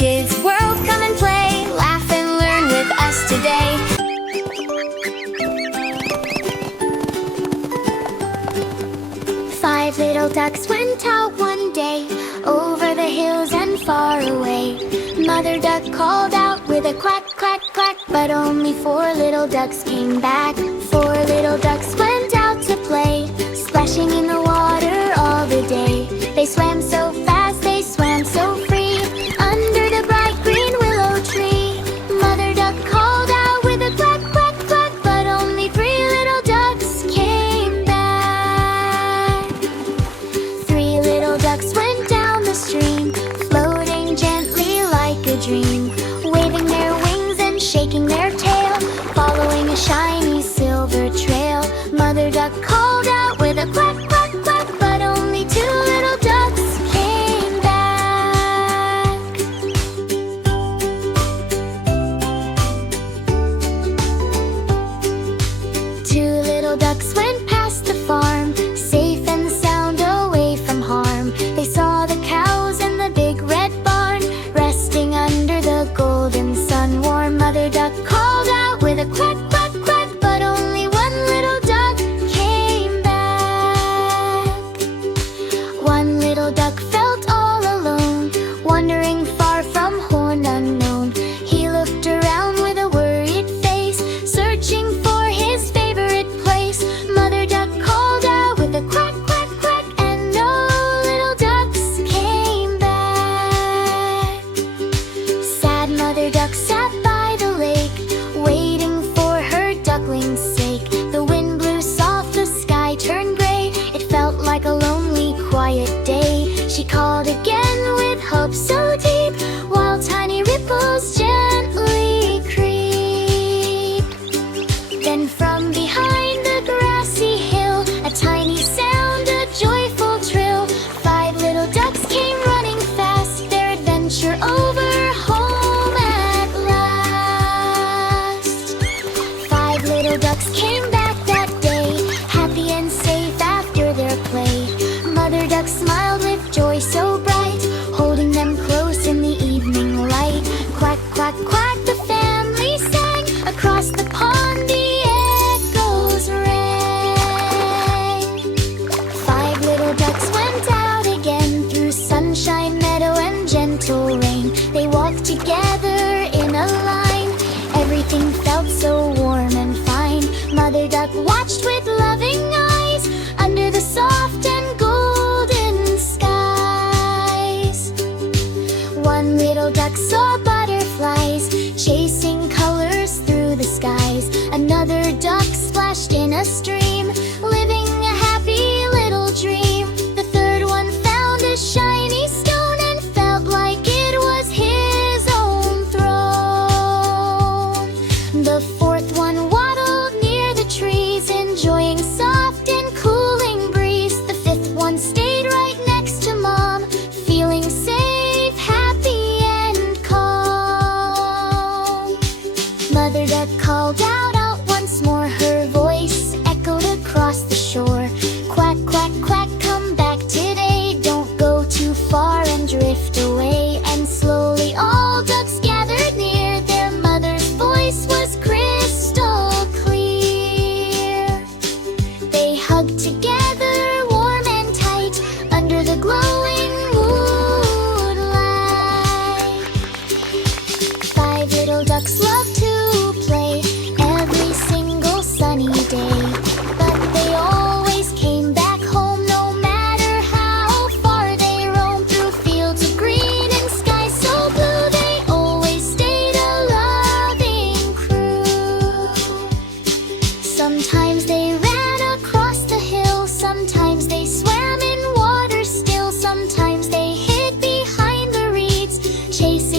Kids World, come and play, laugh and learn with us today. Five little ducks went out one day, over the hills and far away. Mother duck called out with a quack, quack, quack, but only four little ducks came back. Four little ducks went out to play, splashing in the water all the day. They swam so fast, they swam so free, under the bright green willow tree. Mother duck called out with a quack, quack, quack, but only three little ducks came back. Three little ducks went down the stream, floating gently like a dream, waving their wings and shaking their tail, following a shiny silver trail. Mother duck called out with a quack, quack, quack, but only two little ducks came back. Two little ducks went past the farm, safe and sound away from harm. They saw the cows and the big red barn, resting under the golden sun warm. Mother duck called out with a quack, quack, quack, but only one little duck came back. One little duck felt all alone, wandering far from home unknown. He looked around with a worried face, searching for his favorite place. Mother duck called out with a quack, quack, quack, and no little ducks came back. Sad mother duck sat by the lake, waiting for her duckling's sake. The wind blew soft, the sky turned gray. It felt like a lonely, quiet day. She called again with hope so deep, while tiny ripples gently creep. Then from behind the grassy hill, a tiny sound, a joyful trill. Five little ducks came running fast, their adventure over, home at last. Five little ducks came back that day, happy and safe after their play. Mother duck smiled with joy so bright, holding them close in the evening light. Quack, quack, quack, the family sang, across the pond the echoes rang. Five little ducks went out again, through sunshine, meadow, and gentle rain. They walked together in a line, everything felt so warm and fine. Mother duck watched with loving eyes, under the soft and golden skies. One little duck saw butterflies, chasing colors through the skies. Another duck splashed in a stream, living a happy little dream. The third one found a shiny stone, and felt like it was his own throne. The fourth one waddled near the trees, enjoying soft and cooling breeze. The fifth one stayed right next to Mom, feeling safe, happy, and calm. Mother duck called out once more, her voice echoed across the shore. Quack, quack, quack, come back today, don't go too far and drift away. And slowly all ducks gathered near, their mother's voice was crystal clear. They hugged together, warm and tight, under the glowing moonlight. Five little ducks love to play every single sunny day, but they always came back home, no matter how far they roamed. Through fields of green and skies so blue, they always stayed a loving crew. Sometimes they ran across the hill, sometimes they swam in water still, sometimes they hid behind the reeds, chasing